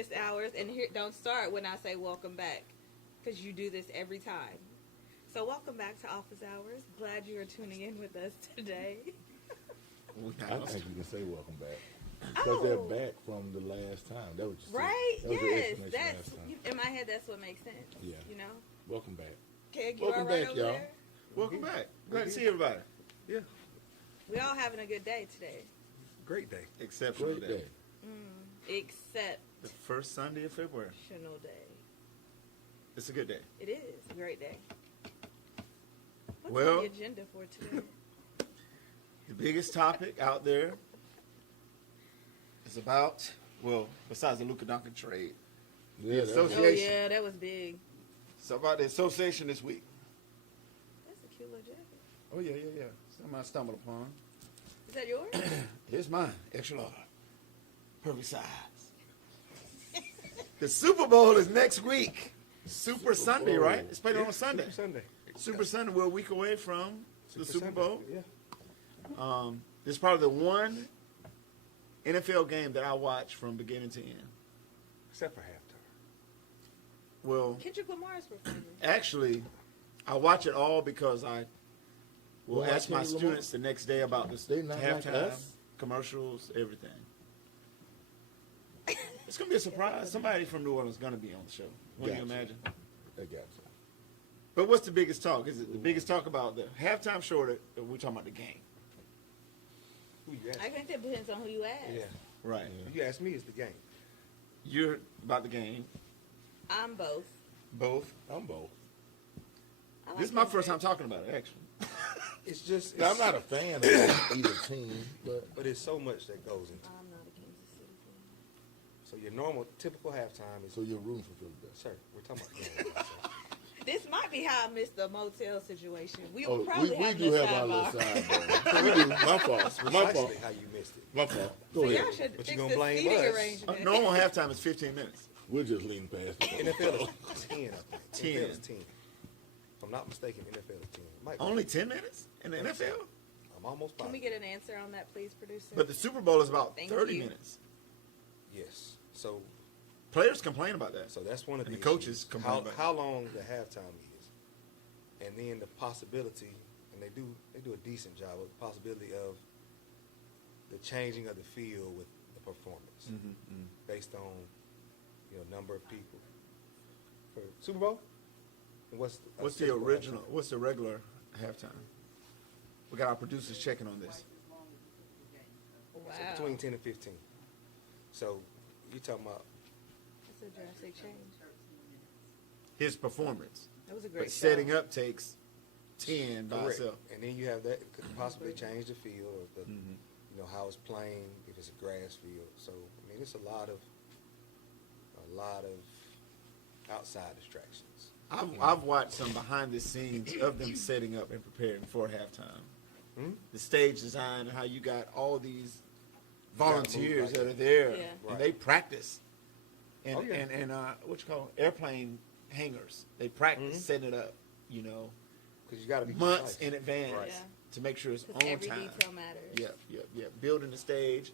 office hours, and here don't start when I say welcome back, because you do this every time. So welcome back to office hours. Glad you are tuning in with us today. I think you can say welcome back. Because they're back from the last time. That was just Right? that was Yes. the That's last time. in my head. That's what makes sense. Yeah. You know. Welcome back. Keg, you Welcome all right back, over y'all. there? Welcome back. Glad to see everybody. Yeah. We all having a good day today. Great day. Exceptional Exceptional day. day. Except The first Sunday of February. Chanel Day. It's a good day. It is a great day. What's Well- on the agenda for today? The biggest topic out there is about, well, besides the Luka Doncic trade, Yeah, The that was- Oh association. yeah, that was big. it's about the association this week. That's a cute little jacket. Oh, yeah. Something I stumbled upon. Is that yours? Here's mine, extra large. Perfect size. The Super Bowl is next week. Super Sunday, Bowl. right? It's played on a Sunday. Super Sunday. Super Sunday, we're a week away from the Super Sunday. Bowl. Yeah. This is probably the one NFL game that I watch from beginning to end. Except for halftime. Well, Kendrick Lamar's performing. actually, I watch it all because I will Well, ask my Kendrick Lamar- students the next day about this They not like halftime, us? commercials, everything. It's going to be a surprise. Somebody from New Orleans is going to be on the show. What do you Gotcha. imagine? I got you. But what's the biggest talk? Is it the biggest talk about the halftime show, or we're talking about the game? Who you ask? I think that depends on who you ask. Yeah. Right. You ask me, it's the game. You're about the game. I'm both. Both. I'm both. I like This is my first Kendrick. time talking about it, actually. It's just. Now, I'm it's- not a fan of either team, but But it's so much that goes into it. I'm not a Kansas City fan. So your normal, typical halftime is. so you're rooting for Philadelphia. Sir, we're talking about the game. This might be how I missed the motel situation. We Oh, will probably we have do this have our sidebar. little sidebar. We do. My fault. My fault. Precisely how you missed it. My fault. So Go y'all ahead. should But fix you gonna the blame seating us. arrangement. Normal halftime is 15 minutes. We're just leaning past it. NFL is 10, I think. 10. NFL is 10. If I'm not mistaken, NFL is 10. Might be. Only 10 minutes in the NFL? I'm almost Can we positive. get an answer on that, please, producer? But the Super Bowl is about Thank 30 you. minutes. Yes. So Players complain about that. that's one of And the the coaches issues. complain about it. how long the halftime is, and then the possibility, and they do a decent job of the possibility of the changing of the field with the performance based on number of people for Super Bowl. And what's What's the typical original? halftime? What's the regular halftime? We got our producers checking on this. Wow. So between 10 and 15. So you're talking about. That's a drastic change. His performance. That was a great But setting show. up takes 10 by Correct. itself. And then you have that it could possibly change the field or the, how it's playing if it's a grass field. So I mean, it's a lot of outside distractions. I've watched some behind the scenes of them setting up and preparing for halftime. Hmm? The stage design and how you got all these volunteers like that are that. there Yeah. and Right. they practice. And Oh, yeah. and what you call airplane hangars. They practice Mhm. setting it up, Because you got to be months precise. in advance Right. Yeah. to make sure it's Because on every time. detail matters. Yep. Building the stage.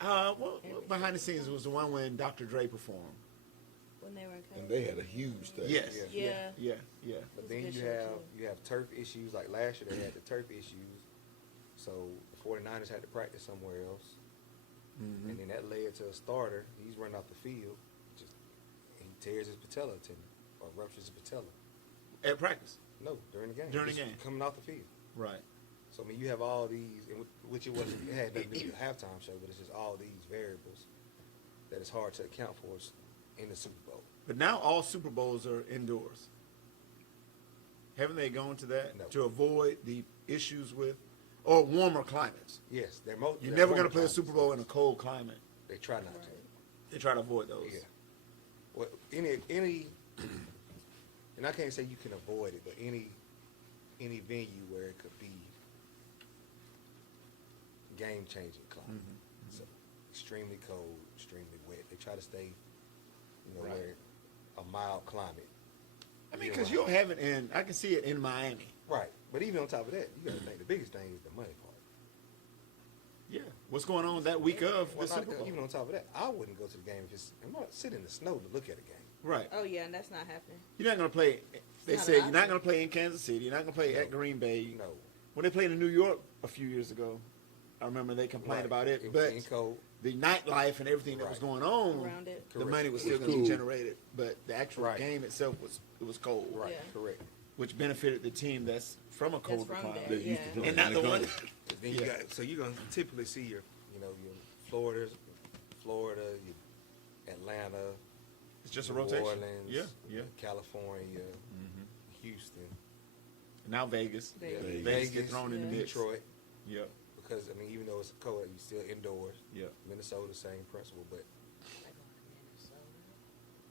Behind the scenes was the one when Dr. Dre performed. When they were in And college. they had a huge stage. Yes. Yeah. Yeah. Yeah. But It's a then good you show, have too. you have turf issues. Like last year, they had the turf issues. So the 49ers had to practice somewhere else. Mm-hmm. And then that led to a starter. He's running off the field. He tears his patella tendon or ruptures his patella. At practice. No, during the game. During the Just game. Coming off the field. Right. So I mean, you have all these, which it had nothing to do with the halftime show, but it's just all these variables that it's hard to account for in the Super Bowl. But now all Super Bowls are indoors. Haven't they gone to that No. to avoid the issues with or warmer climates? Yes, You're never going to play a Super Bowl in a cold climate. They try not to. They try to avoid those. Yeah. Well, any, and I can't say you can avoid it, but any venue where it could be game-changing climate. So extremely cold, extremely wet. They try to stay, Right. where a mild climate. I mean, because you'll have it in. I can see it in Miami. Right, but even on top of that, you got to think the biggest thing is the money part. Yeah. What's going on that week of the Well, not, Super Bowl? even on top of that, I wouldn't go to the game if it's. I'm not sitting in the snow to look at a game. Right. Oh yeah, and that's not happening. You're not going to play. They not said an you're not option. going to play in Kansas City. You're not going to play No. at Green Bay. No. When they played in New York a few years ago, I remember they complained Right. about it. It was But being cold. the nightlife and everything that was Right. going on, Around it. the Correct. money was It still was going to be cool. generated. But the actual Right. game itself was cold, Right. Yeah. Correct. which benefited the team that's from a colder from climate. there, They used to yeah. play And not in the the one. cold. Then you got, so you're gonna typically see your Florida, your Atlanta, It's just a New rotation. Orleans, Yeah. California, Houston, Now Vegas. Vegas. Vegas get thrown in the Yeah. mix. Detroit. Yep. Because I mean, even though it's cold, you still indoors. Yep. Minnesota, same principle, but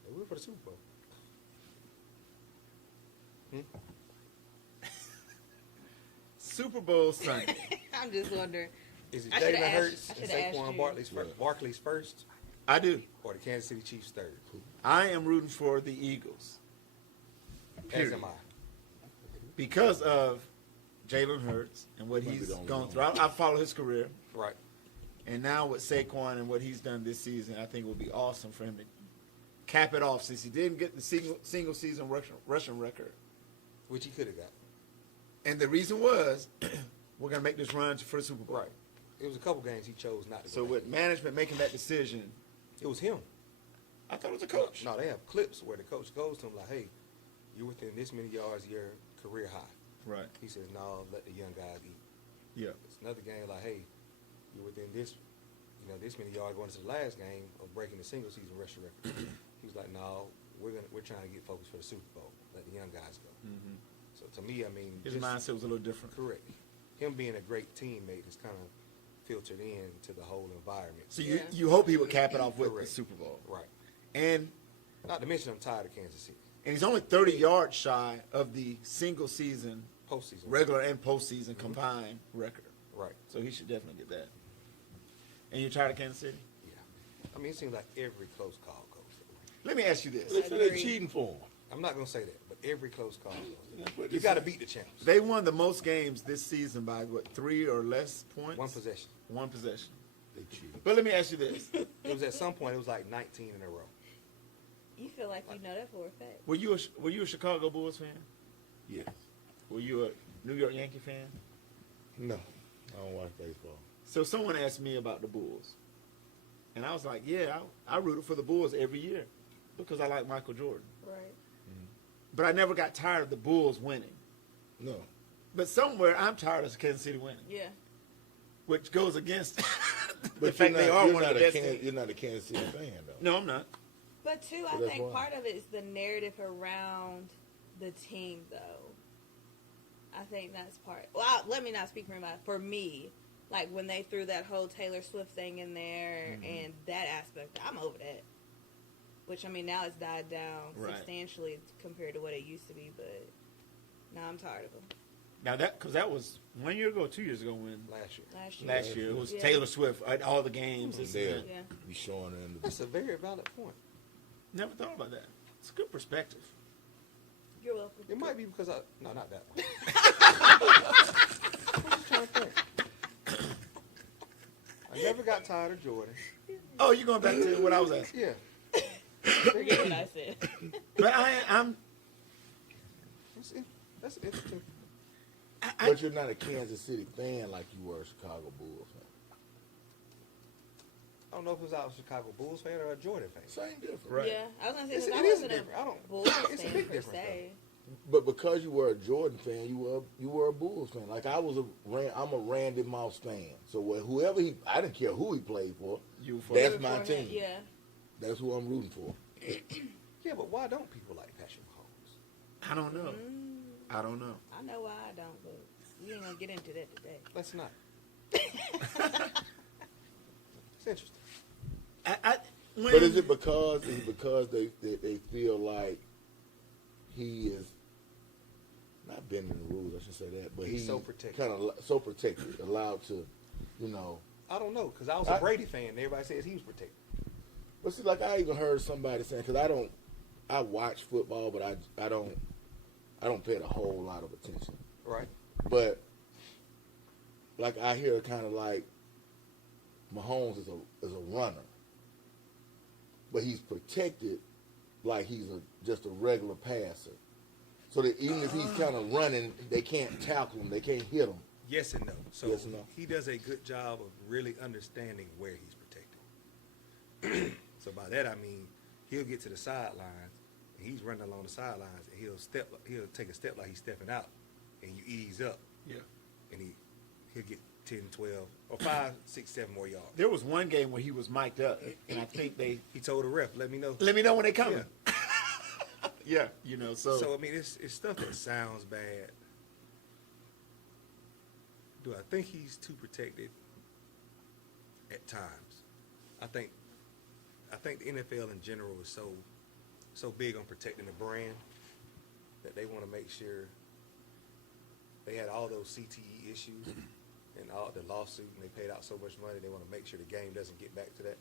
they went for the Super Bowl. Super Bowl Sunday. I'm just wondering. Is it I should've Jalen asked- Hurts I and should've asked Saquon you. Barkley's first, I do. or the Kansas City Chiefs third? I am rooting for the Eagles. As Period. am I. Because of Jalen Hurts and what Might be he's the only gone one. through. I follow his career. Right. And now with Saquon and what he's done this season, I think it would be awesome for him to cap it off since he didn't get the single season rushing record. Which he could have got. And the reason was, we're going to make this run for the Super Bowl. Right. It was a couple games he chose not to So go with back. management making that decision, It was him. I thought it was a coach. No, they have clips where the coach goes to him like, hey, you're within this many yards of your career high. Right. He says, no, let the young guys eat. Yeah. It's another game like, hey, you're within this, this many yards going into the last game of breaking the single season rushing record. He's like, no, we're trying to get focused for the Super Bowl. Let the young guys go. Mm-hmm. So to me, I mean, His just- mindset was a little different. correct. Him being a great teammate is kind of filtered in to the whole environment. So Yeah. you hope he would cap it off with the Correct. Super Bowl. Right. And Not to mention, I'm tired of Kansas City. he's only 30 yards shy of the single season, Postseason. regular and postseason combined record. Right. So he should definitely get that. And you're tired of Kansas City? Yeah. I mean, it seems like every close call goes. Let me ask you this. They say they're Agreed. cheating for him. I'm not going to say that, but every close call That's goes. what You they got to say. beat the champs. They won the most games this season by, what, 3 or less points? One possession. One possession. They cheating. But let me ask you this. It was at some point, it was like 19 in a row. You feel like you know that for a fact. Were you a Chicago Bulls fan? Yes. Were you a New York Yankee fan? No. I don't watch baseball. So someone asked me about the Bulls. And I was like, yeah, I rooted for the Bulls every year because I like Michael Jordan. Right. But I never got tired of the Bulls winning. No. But somewhere I'm tired of Kansas City winning, Yeah. which goes against the But fact they are you're one of not the a best Can- teams. You're not a Kansas City fan, though. No, I'm not. But too, So I that's think why. part of it is the narrative around the team, though. I think that's part. Well, let me not speak for anybody. For me, like when they threw that whole Taylor Swift thing in there Mm-hmm. and that aspect, I'm over that. Which I mean, now it's died down Right. substantially compared to what it used to be. But now I'm tired of them. Now because that was 1 year ago, 2 years ago when Last year. last year it was Yeah. Taylor Swift at all the games. This and There. that. Yeah. Be showing her in the That's a very valid point. Never thought about that. It's a good perspective. You're welcome. It might be because no, not that one. I never got tired of Jordan. Oh, you're going back to what I was asking. Yeah. Forget what I said. But I'm That's interesting. But you're not a Kansas City fan like you were a Chicago Bulls fan. I don't know if it was out a Chicago Bulls fan or a Jordan fan. Same difference. Right. Yeah, I was gonna say It's- 'cause it I is wasn't different. I don't- a Bulls it's a fan big per difference, se. But because you were a Jordan fan, you were a Bulls fan. Like I'm a Randy Moss fan. So whoever I didn't care who he played for. You for That's Before my him, team. Yeah. That's who I'm rooting for. Yeah, but why don't people like Patrick Mahomes? I don't know. I don't know. I know why I don't, but we ain't gonna get into that today. Let's not. It's interesting. But is it because they feel like he is not bending the rules? I should say that, but He's so protected. kind of so protected, allowed to, I don't know, because I was a Brady fan and everybody says he was protected. But see, like I even heard somebody saying, because I watch football, but I don't pay it a whole lot of attention. Right. But like I hear kind of like Mahomes is a runner, but he's protected like he's just a regular passer. So that even if he's kind of running, they can't tackle him, they can't hit him. Yes and no. So Yes and no. he does a good job of really understanding where he's protected. So by that I mean he'll get to the sidelines and he's running along the sidelines and he'll take a step like he's stepping out and you ease up. Yeah. And he'll get 10, 12, or 5, 6, 7 more yards. There was one game where he was mic'd up, and I think He told the ref, let me know. let me know when they coming. Yeah, So I mean it's stuff that sounds bad. Do I think he's too protected? At times. I think the NFL in general is so big on protecting the brand that they want to make sure they had all those CTE issues and all the lawsuit and they paid out so much money, they want to make sure the game doesn't get back to that.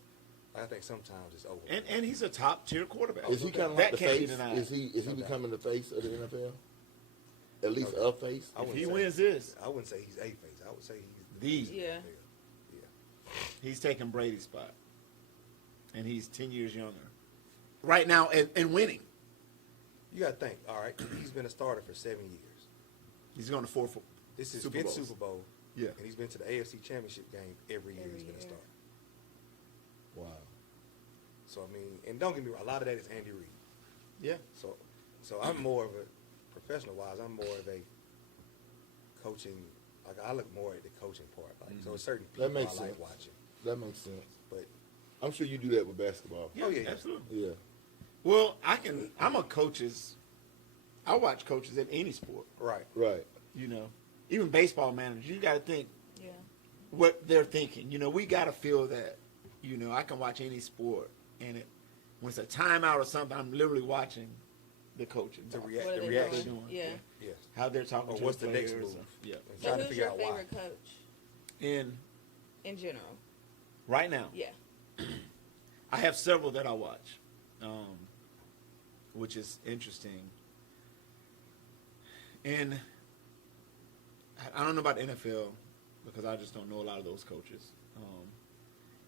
I think sometimes it's over. and he's a top tier quarterback. Is he kind of That like the can't be face? denied. Is he becoming the face of the NFL? At least a face? I If wouldn't he say- wins this, I wouldn't say he's a face. I would say he's The. face of Yeah. Yeah. he's taking Brady's spot, and he's 10 years younger right now and winning. You got to think, all right, he's been a starter for 7 years. He's going to 4. This is Super fifth Bowls. Super Bowl. Yeah. And he's been to the AFC Championship game every year he's been a year. starter. Wow. So, I mean, and don't get me wrong, a lot of that is Andy Reid. Yeah. So I'm more of a, professional-wise, I'm more of a coaching, like I look more at the coaching part. Like, so it's certain people That makes I like sense. watching. That makes sense. But, I'm sure you do that with basketball. Yeah, Oh, yeah. absolutely. Yeah. Well, I'm a coach's. I watch coaches in any sport. right. Right. Even baseball managers. You got to think Yeah. what they're thinking. We got to feel that. I can watch any sport, and when it's a timeout or something, I'm literally watching the coaches. To What react, are the they reaction. doing? Yeah. Yes. How they're talking Or to what's the the next players. move? Yeah. And So trying to who's figure your out why. favorite coach in general? Right now, Yeah. I have several that I watch, which is interesting. And I don't know about the NFL because I just don't know a lot of those coaches.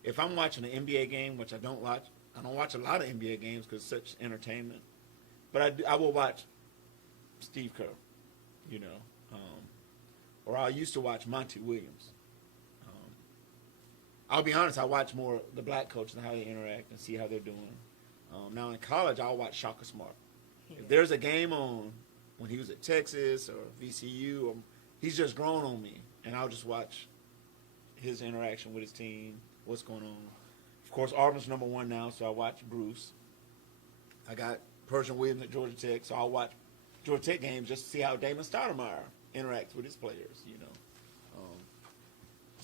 If I'm watching an NBA game, which I don't watch a lot of NBA games because it's such entertainment. But I will watch Steve Kerr, or I used to watch Monty Williams. I'll be honest, I watch more the black coaches and how they interact and see how they're doing. Now in college, I'll watch Shaka Smart. Yeah. If there's a game on when he was at Texas or VCU, he's just grown on me, and I'll just watch his interaction with his team, what's going on. Of course, Auburn's number 1 now, so I watch Bruce. I got Persian Williams at Georgia Tech, so I'll watch Georgia Tech games just to see how Damon Stoudemire interacts with his players,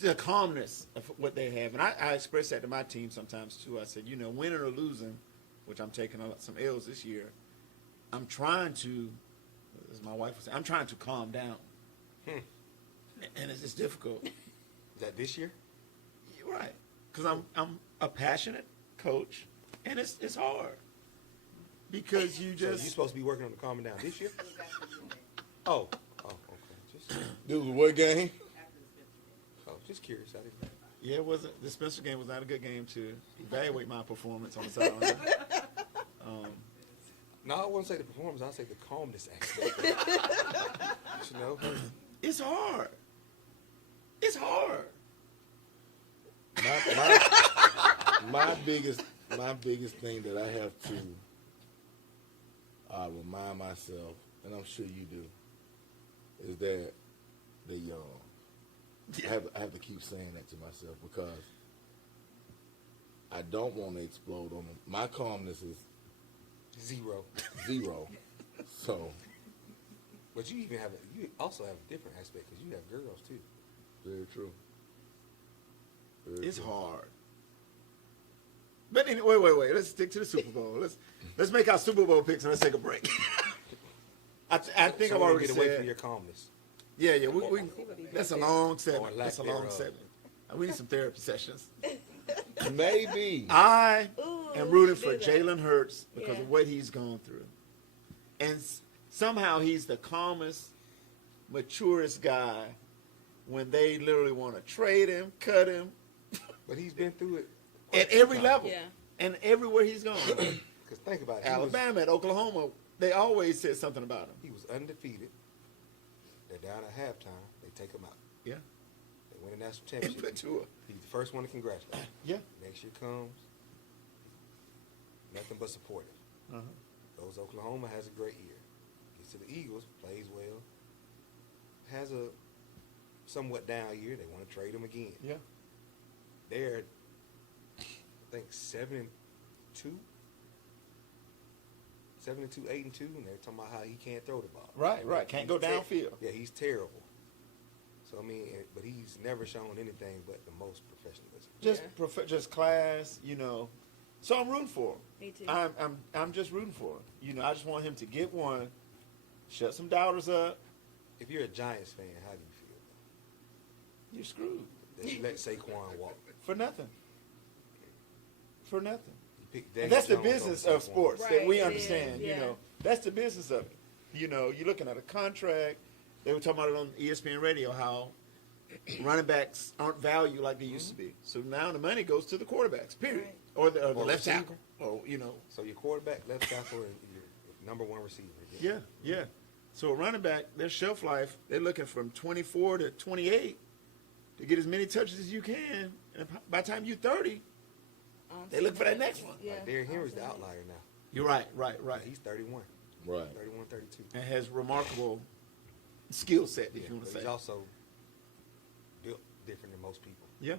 the calmness of what they have. And I express that to my team sometimes, too. I said, winning or losing, which I'm taking some L's this year, I'm trying to, as my wife would say, I'm trying to calm down. And it's difficult. Is that this year? You're right. Because I'm a passionate coach, and it's hard. Because you So you're just... supposed to be working on the calming down this year? Oh, okay. This was what game? Just curious. I didn't. Yeah, it wasn't. The Spencer game was not a good game to evaluate my performance on the sideline. No, I wouldn't say the performance. I'd say the calmness aspect. It's hard. It's hard. My biggest thing that I have to remind myself, and I'm sure you do, is that they're young. I have to keep saying that to myself because I don't want to explode on them. My calmness is Zero. So But you also have a different aspect because you have girls too. very true. It's hard. But anyway, wait. Let's stick to the Super Bowl. Let's make our Super Bowl picks and let's take a break. I think So I've we'll already get away said. from your calmness. Yeah. That's a long Or segment. lack That's a long thereof. segment. We need some therapy sessions. Maybe. I Ooh, am rooting do for that. Jalen Hurts because Yeah. of what he's gone through. And somehow he's the calmest, maturest guy when they literally want to trade him, cut him, But he's been through it At every level. Yeah. And everywhere he's gone. Because think about it. Alabama, at Oklahoma, they always said something about him. He was undefeated. They're down at halftime. They take him out. Yeah. They win a national And championship. put to He's the first one to congratulate. Yeah. Next year comes, nothing but supportive. Uh-huh. Goes to Oklahoma, has a great year. Gets to the Eagles, plays well. Has a somewhat down year. They want to trade him again. Yeah. They're, I think, 7-2. 7-2, 8-2, and they're talking about how he can't throw the ball. Right. Can't go downfield. Yeah, he's terrible. So I mean, but he's never shown anything but the most professionalism. Just class, So I'm rooting for him. Me too. I'm just rooting for him. I just want him to get one, shut some doubters up. If you're a Giants fan, how do you feel? You're screwed. That you let Saquon walk. For nothing. You pick And Daniel that's the Jones business over of Saquon. sports that Right, we it understand. is, yeah. That's the business of it. You're looking at a contract. They were talking about it on ESPN radio how running backs aren't valued like they used to be. So now the money goes to the quarterbacks. Period. Right. Or the Or left receiver. tackle. Or So your quarterback, left tackle, and your number one receiver. Yeah. So a running back, their shelf life, they're looking from 24 to 28 to get as many touches as you can. And by the time you're 30, they look for that next one. Yeah. Like Derrick Henry's the outlier now. You're right. He's 31. Right. 31, 32. And has remarkable skill set, if you want to But say. he's also built different than most people. Yeah.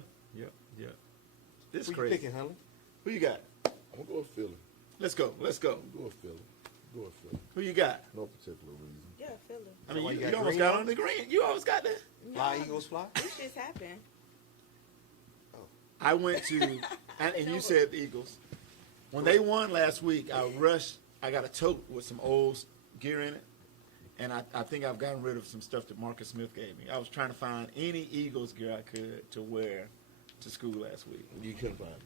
This Who you crazy. picking, Hunley? Who you got? I'm gonna go with Philly. Let's go. I'm going with Philly. Who you got? No particular reason. Yeah, Philly. I mean, why you you got almost green got on? on the green. You almost got that. Fly, Eagles, fly. This just happened. I went to, and you said the Eagles. When they won last week, I rushed. I got a tote with some old gear in it, and I think I've gotten rid of some stuff that Marcus Smith gave me. I was trying to find any Eagles gear I could to wear to school last week. You couldn't find them.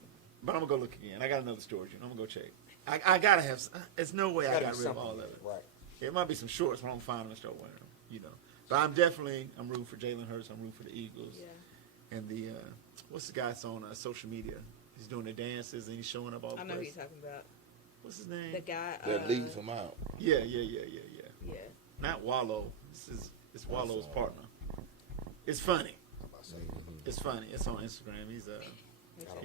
But I'm going to go look again. I got another storage unit. I'm going to go check. I got to have, there's no way I Gotta got be rid of something all of with it. Right. It might be some shorts, but I'm going to find them and start wearing them, But I'm rooting for Jalen Hurts. I'm rooting for the Eagles. Yeah. And the, what's the guy that's on social media? He's doing the dances and he's showing up all the I know who places. you're talking about. What's his name? The guy. That leads him out. Yeah. Yeah. Not Wallow. It's Wallow's partner. It's funny. It's funny. It's on Instagram. He's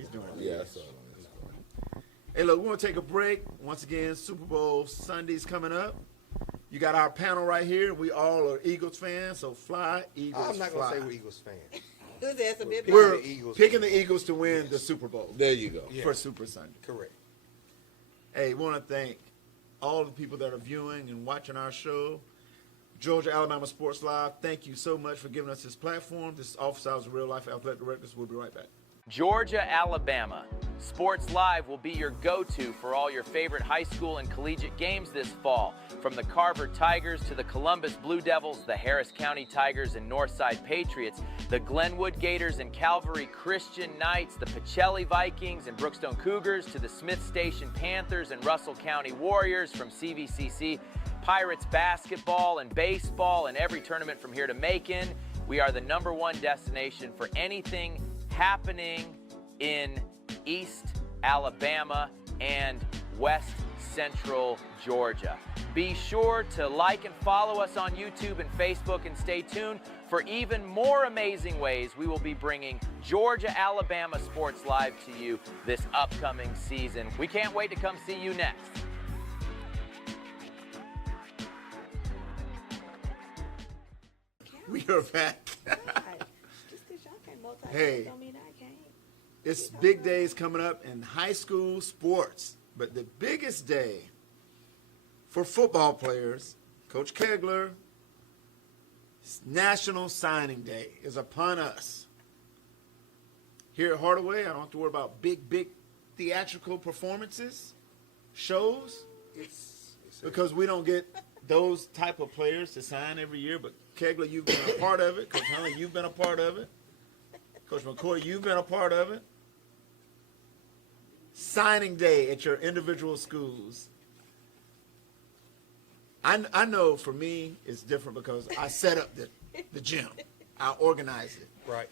doing it. Yeah, I saw it on Instagram. Hey, look, we're going to take a break. Once again, Super Bowl Sunday's coming up. You got our panel right here. We all are Eagles fans, so fly, Eagles, I'm not going fly. to say we're Eagles fans. Who's that's a bit We're We're the Eagles picking fans. the Eagles to win the Super Bowl There you go. Yeah. for Super Sunday. Correct. Hey, we want to thank all the people that are viewing and watching our show. Georgia Alabama Sports Live, thank you so much for giving us this platform. This is Office Hours of Real Life Athletic Directors. We'll be right back. Georgia, Alabama. Sports Live will be your go-to for all your favorite high school and collegiate games this fall. From the Carver Tigers to the Columbus Blue Devils, the Harris County Tigers and Northside Patriots, the Glenwood Gators and Calvary Christian Knights, the Pacelli Vikings and Brookstone Cougars, to the Smith Station Panthers and Russell County Warriors, from CVCC, Pirates basketball and baseball, and every tournament from here to Macon. We are the #1 destination for anything happening in East Alabama and West Central Georgia. Be sure to like and follow us on YouTube and Facebook, and stay tuned for even more amazing ways we will be bringing Georgia Alabama Sports Live to you this upcoming season. We can't wait to come see you next. We are back. Just because y'all can't multitask Hey. don't mean I can't. It's big days coming up in high school sports, but the biggest day for football players, Coach Kegler, National Signing Day is upon us. Here at Hardaway, I don't have to worry about big theatrical performances, shows, because we don't get those type of players to sign every year. But Kegler, you've been a part of it. Coach Hunley, you've been a part of it. Coach McCoy, you've been a part of it. Signing day at your individual schools. I know for me it's different because I set up the gym. I organize it. Right.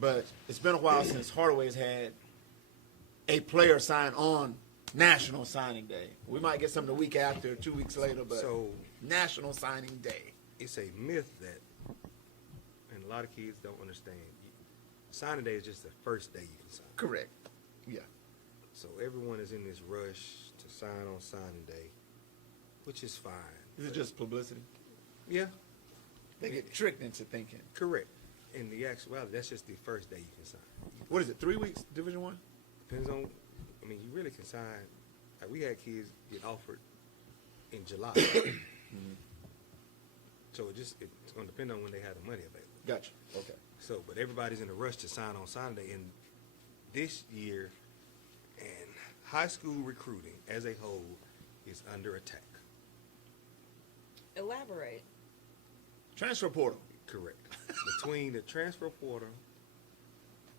But it's been a while since Hardaway's had a player sign on National Signing Day. We might get some the week after, 2 weeks later, but So National Signing Day. it's a myth that, and a lot of kids don't understand. Signing day is just the first day you can sign. Correct. Yeah. So everyone is in this rush to sign on signing day, which is fine. Is it just publicity? Yeah, They get tricked into thinking. correct. In the actuality, that's just the first day you can sign. What is it, 3 weeks, Division One? Depends on, I mean, you really can sign. Like we had kids get offered in July. So it's going to depend on when they have the money available. Gotcha. Okay. So, but everybody's in a rush to sign on signing day. And this year, and high school recruiting as a whole is under attack. Elaborate. Transfer portal. Correct. Between the transfer portal,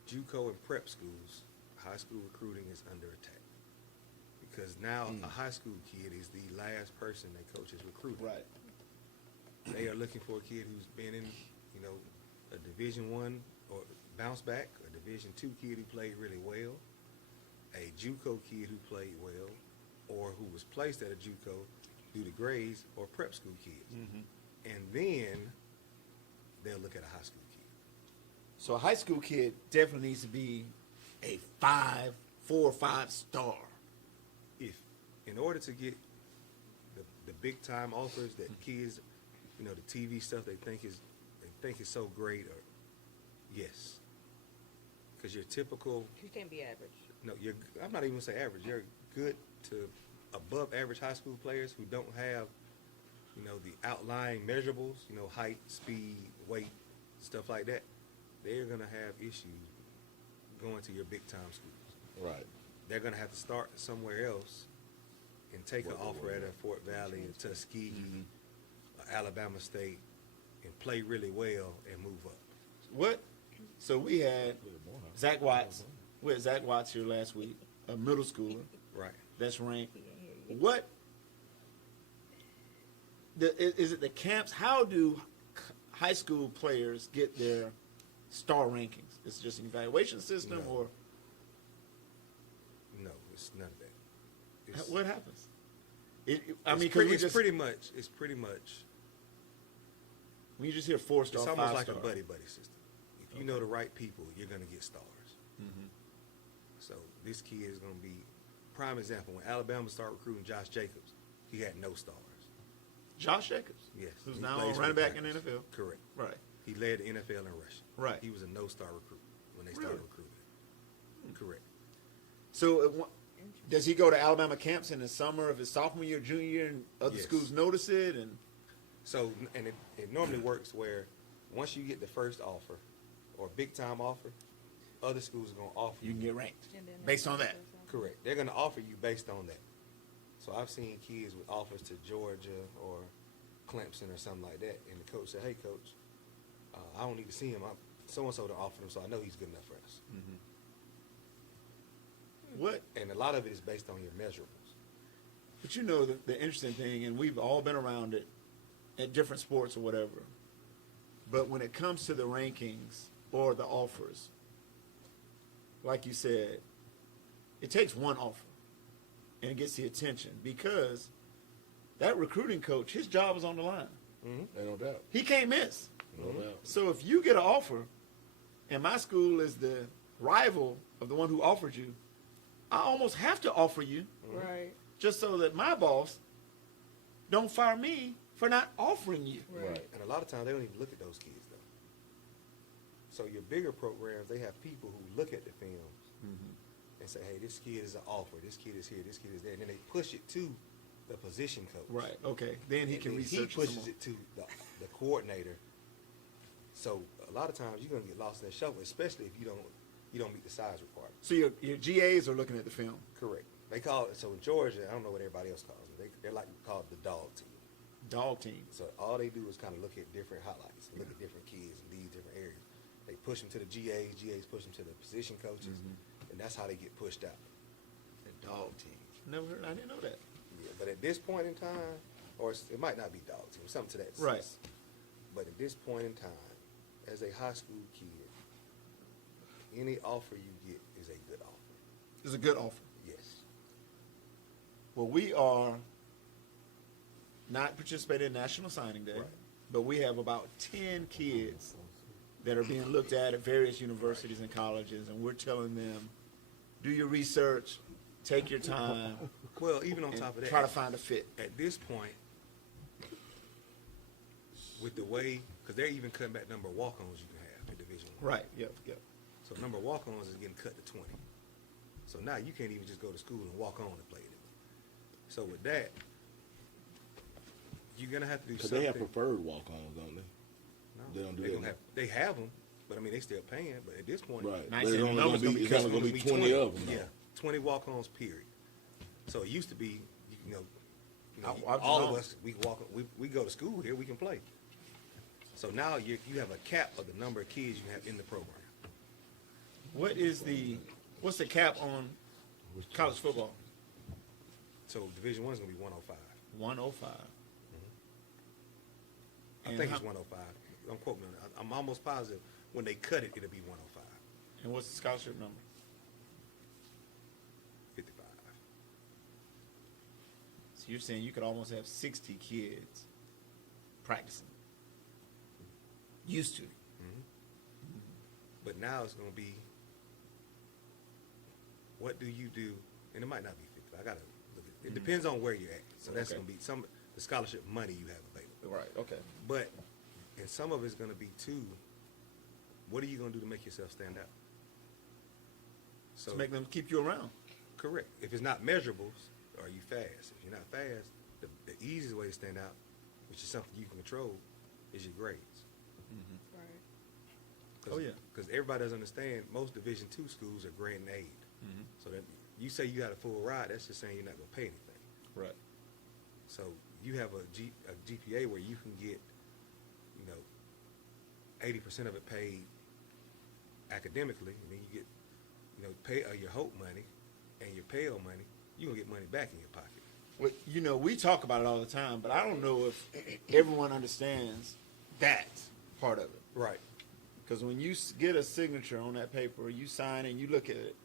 JUCO, and prep schools, high school recruiting is under attack. Because now a high school kid is the last person that coaches recruiting. Right. They are looking for a kid who's been in, a Division I or bounce back, a Division II kid who played really well, a JUCO kid who played well, or who was placed at a JUCO due to grades, or prep school kids. And then they'll look at a high school kid. So a high school kid definitely needs to be a 4 or 5 star. If, in order to get the big time offers that kids, the TV stuff they think is so great, or yes, because your typical, You can't be average. no, I'm not even gonna say average. You're good to above average high school players who don't have, the outlying measurables, height, speed, weight, stuff like that. They're gonna have issues going to your big time schools. Right. They're gonna have to start somewhere else and take an offer at a Fort Valley, a Tuskegee, a Alabama State, and play really well and move up. What? So we had Zach Watts. We had Zach Watts here last week, a middle schooler Right. that's ranked. What? Is it the camps? How do high school players get their star rankings? Is it just an evaluation system, No. or No, it's none of that. It's, what happens? it's pretty much. When you just hear 4-star, It's almost like 5-star. a buddy system. If you know the right people, you're gonna get stars. So this kid is gonna be prime example. When Alabama started recruiting Josh Jacobs, he had no stars. Josh Jacobs, Yes, who's he now plays a for running the back in the Packers. NFL. Correct. Right. He led the NFL in rushing. Right. He was a no-star recruit when they started Really? recruiting. Correct. So does he go to Alabama camps in the summer of his sophomore year, junior year, and other Yes. schools notice it? And So, and it normally works where once you get the first offer or big time offer, other schools are going to offer you can get ranked And then based on that. Correct. They're going to offer you based on that. So I've seen kids with offers to Georgia or Clemson or something like that, and the coach said, "Hey, coach, I don't need to see him. So-and-so to offer him, so I know he's good enough for us." What? And a lot of it is based on your measurables. But the interesting thing, and we've all been around it at different sports or whatever, but when it comes to the rankings or the offers, like you said, it takes one offer and it gets the attention because that recruiting coach, his job is on the line. Ain't no doubt. He can't miss. No doubt. So if you get an offer and my school is the rival of the one who offered you, I almost have to offer you Right. just so that my boss don't fire me for not offering you. Right. And a lot of times they don't even look at those kids, though. So your bigger programs, they have people who look at the films and say, "Hey, this kid is an offer. This kid is here. This kid is there." And then they push it to the position coach. Right. Okay. Then he And can then research. He pushes it to the coordinator. So a lot of times you're gonna get lost in that shuffle, especially if you don't meet the size requirements. So your GAs are looking at the film. Correct. They call it, so in Georgia, I don't know what everybody else calls it. They're like called the dog team. Dog team. So all they do is kind of look at different highlights, look at different kids in these different areas. They push them to the GAs push them to the position coaches, and that's how they get pushed out. The dog team. Never heard. I didn't know that. Yeah, but at this point in time, or it might not be dog team, something to that Right. sense. But at this point in time, as a high school kid, any offer you get is a good offer. It's a good offer. Yes. Well, we are not participating in National Signing Day, Right. but we have about 10 kids that are being looked at various universities and colleges, and we're telling them, do your research, take your time, Well, even on and top of that, try to find a fit. at this point, with the way, because they're even cutting back number of walk-ons you can have in Division I. Right, yep. So number of walk-ons is getting cut to 20. So now you can't even just go to school and walk on and play it. So with that, you're gonna have to do Because something. they have preferred walk-ons, don't they? No, they don't do they that gonna now. they have them, but I mean they still paying. But at this point, Right. Nice. But it's And the only number's gonna gonna be, be it's only gonna be 20 of them. Yeah, 20 walk-ons period. So it used to be, I all know. of us we go to school here, we can play. So now you have a cap of the number of kids you have in the program. What's the cap on college football? So Division I is gonna be 105. 105. I And think how- it's 105. I'm quoting on it. I'm almost positive when they cut it, it'll be 105, And what's the scholarship number? 55. So you're saying you could almost have 60 kids practicing. Used to. But now it's going to be, what do you do? And it might not be 50. I got to look at it. It depends on where you're at. So that's Okay. going to be the scholarship money you have available. Right, okay. But, and some of it's going to be too, what are you going to do to make yourself stand out? So To make them keep you around. correct. If it's not measurables, are you fast? If you're not fast, the easiest way to stand out, which is something you can control, is your grades. Right. Oh, yeah. Because everybody doesn't understand, most Division II schools are grant and aid. So that you say you got a full ride, that's just saying you're not going to pay anything. Right. So you have a GPA where you can get, 80% of it paid academically, and then you get, pay your hope money and your Pell money, you're going to get money back in your pocket. Well, we talk about it all the time, but I don't know if everyone understands that part of it. Right. Because when you get a signature on that paper, you sign and you look at it,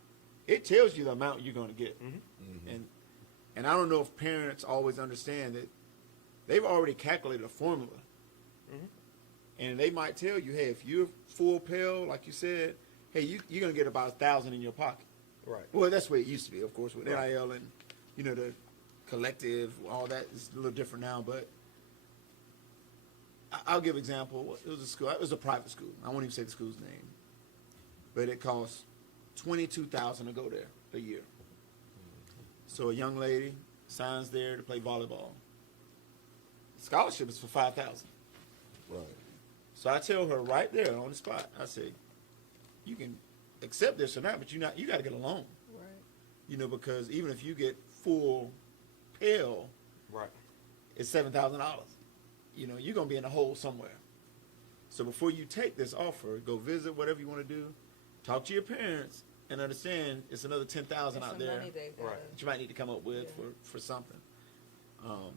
it tells you the amount you're going to get. And I don't know if parents always understand that they've already calculated a formula. And they might tell you, hey, if you're full Pell, like you said, hey, you're going to get about $1,000 in your pocket. Right. Well, that's the way it used to be, of course, with Right. NIL and, the collective, all that is a little different now. But I'll give an example. It was a school. It was a private school. I won't even say the school's name. But it costs $22,000 to go there a year. So a young lady signs there to play volleyball. Scholarship is for $5,000. Right. So I tell her right there on the spot, I say, you can accept this or not, but you got to get a loan. Right. Because even if you get full Pell, Right. it's $7,000. You're going to be in a hole somewhere. So before you take this offer, go visit whatever you want to do, talk to your parents, and understand it's another $10,000 out Some there money they've got. Right. that you might need to come up with Yeah. for something. 'Cause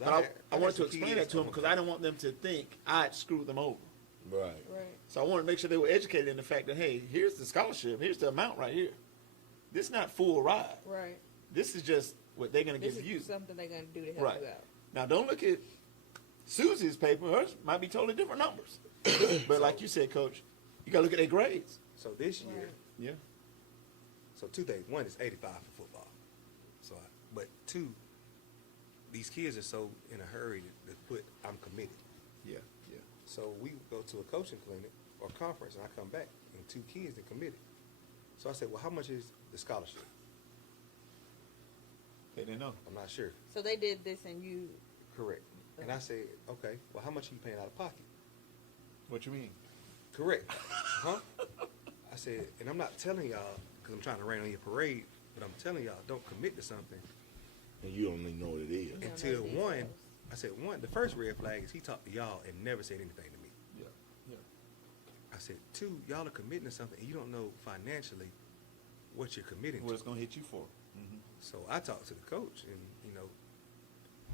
But I had wanted to some explain kids that to them on- because I didn't want them to think I'd screwed them over. Right. Right. So I wanted to make sure they were educated in the fact that, hey, here's the scholarship, here's the amount right here. This is not full ride. Right. This is just what they're going to This give is you. something they're going to do to help Right. you out. Now, don't look at Susie's paper. Hers might be totally different numbers. But like you said, Coach, you got to look at their grades. So this year, Right. Yeah. so two things. One is 85 for football. But two, these kids are so in a hurry to put, I'm committed. Yeah. Yeah. So we go to a coaching clinic or conference, and I come back, and 2 kids that committed. So I said, well, how much is the scholarship? They didn't know. I'm not sure. So they did this and you. Correct. And I said, okay, well, how much are you paying out of pocket? What you mean? Correct. Huh? I said, and I'm not telling y'all because I'm trying to rain on your parade, but I'm telling y'all, don't commit to something And you don't even know what it is. Yeah. until no one. details. I said, one, the first red flag is he talked to y'all and never said anything to me. Yeah. Yeah. I said, 2, y'all are committing to something and you don't know financially what you're committing What to. it's going to hit you for. So I talked to the coach, and he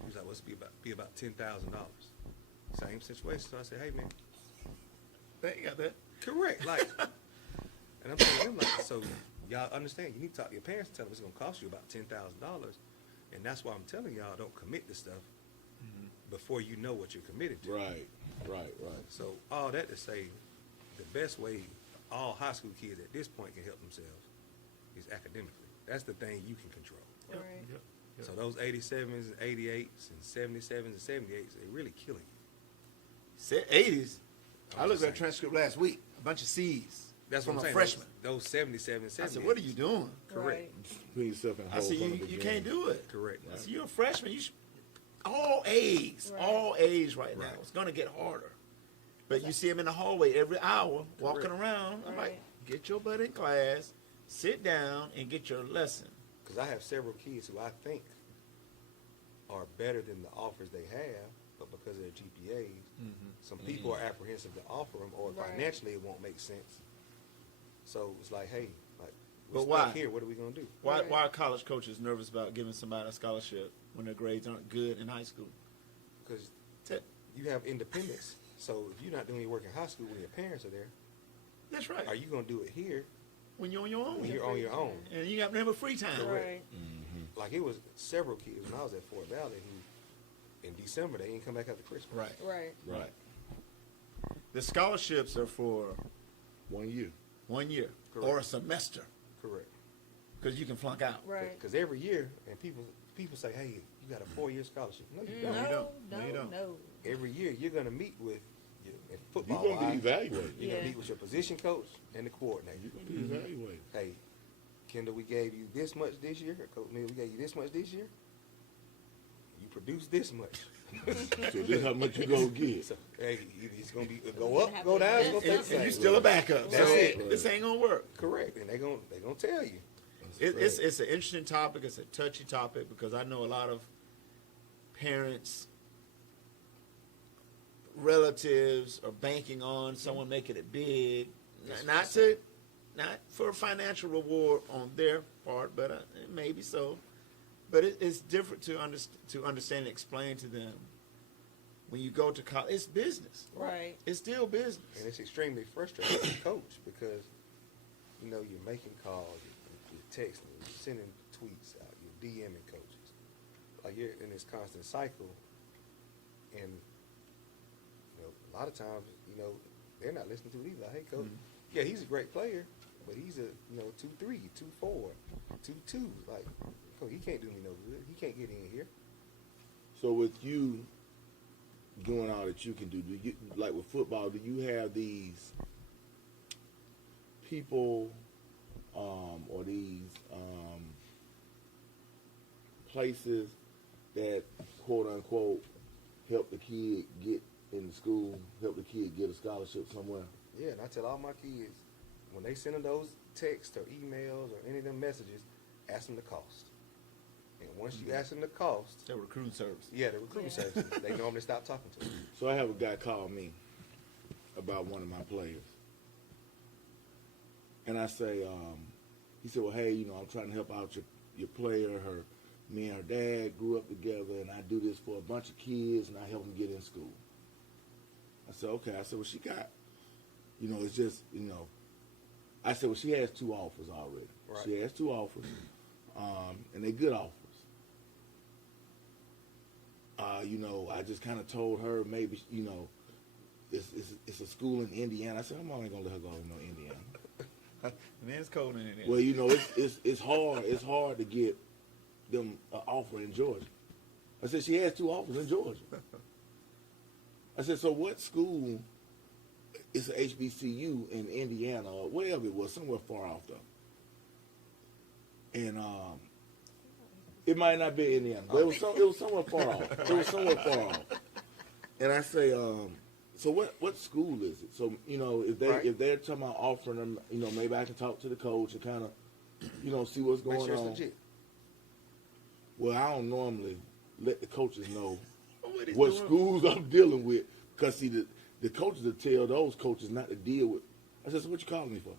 was like, "Well, it's be about $10,000." Same situation. So I said, "Hey, man, They got that. correct. Like, And I'm telling them, like, so y'all understand, you need to talk to your parents and tell them it's going to cost you about $10,000. And that's why I'm telling y'all, don't commit to stuff before you know what you're committed to. Right. So all that to say, the best way all high school kids at this point can help themselves is academically. That's the thing you can control. Right. Yep. So those 87s and 88s and 77s and 78s, they're really killing you. 80s. I I'm looked just at a transcript last week. A bunch of C's. That's from what I'm a saying. freshman. Those 77 and 78s. I said, "What are you doing?" Correct. Right. Put yourself in I said, "You can't do it." Correct. I said, "You're a freshman. You should all A's, Right. all A's right now. Right. It's gonna get harder." But you see him in the hallway every hour walking Correct. around. I'm like, Right. "Get your butt in class, sit down, and get your lesson." Because I have several kids who I think are better than the offers they have, but because of their GPAs, some people are apprehensive to offer them, or Right. financially it won't make sense. So it's like, hey, like, But we're stuck why? here. What are we gonna do? Why Right. are college coaches nervous about giving somebody a scholarship when their grades aren't good in high school? Because Te- you have independence. So if you're not doing your work in high school when your parents are there, That's right. are you gonna do it here When you're on your own, when you're on your own? and you have never free time. Right. Like, it was several kids when I was at Fort Valley who, in December, they didn't come back after Christmas. Right. Right. The scholarships are for 1 year. 1 year Correct. or a semester Correct. because you can flunk out. Right. Because every year, and people say, hey, you got a 4-year scholarship. No, you don't. you No, don't. no, No, you don't. no. Every year, you're going to meet with, in You're football, going to be evaluated. you're going Yeah. to meet with your position coach and the coordinator. You're going to be evaluated. Hey, Kendall, we gave you this much this year. Coach Neal, we gave you this much this year. You produced this much. So this how much you going to get. So, hey, either it's going to be go up, go down, it's And, going to stay the and same. you're still a backup. That's so it. This ain't gonna work. Correct, and they're gonna tell you. It's an interesting topic. It's a touchy topic because I know a lot of parents, relatives are banking on someone making it big, not for a financial reward on their part, but maybe so. But it's different to understand and explain to them when you go to college. It's business. Right. It's still business. And it's extremely frustrating as a coach because, you're making calls, you're texting, you're sending tweets out, you're DMing coaches. Like, you're in this constant cycle. And, a lot of times, they're not listening to it either. Like, hey, coach, yeah, he's a great player, but he's a, 2-3, 2-4, 2-2. Like, coach, he can't do me no good. He can't get in here. So with you doing all that you can do you, like with football, do you have these people or these places that, quote unquote, help the kid get into school, help the kid get a scholarship somewhere? Yeah, and I tell all my kids, when they send them those texts or emails or any of them messages, ask them the cost. And once you ask them the cost, The recruiting service. yeah, the recruiting services, they normally stop talking to them. So I have a guy call me about one of my players. And I say, he said, well, hey, I'm trying to help out your player. Me and her dad grew up together, and I do this for a bunch of kids, and I help them get in school. I said, okay. I said, well, she got, it's just, I said, well, she has 2 offers already. Right. She has 2 offers, and they're good offers. I just kind of told her maybe, it's a school in Indiana. I said, I'm only going to let her go to Indiana. Man, it's cold in there. Well, it's hard. It's hard to get them an offer in Georgia. I said, she has 2 offers in Georgia. I said, so what school is an HBCU in Indiana or wherever it was, somewhere far off though? And it might not be Indiana, but it was somewhere far off. It was somewhere far off. And I say, so what school is it? So if they're talking about offering them, maybe I can talk to the coach and kind of, see what's Make going sure it's on. legit. Well, I don't normally let the coaches know he's what doing? schools I'm dealing with, because see the coaches will tell those coaches not to deal with. I said, so what you calling me for?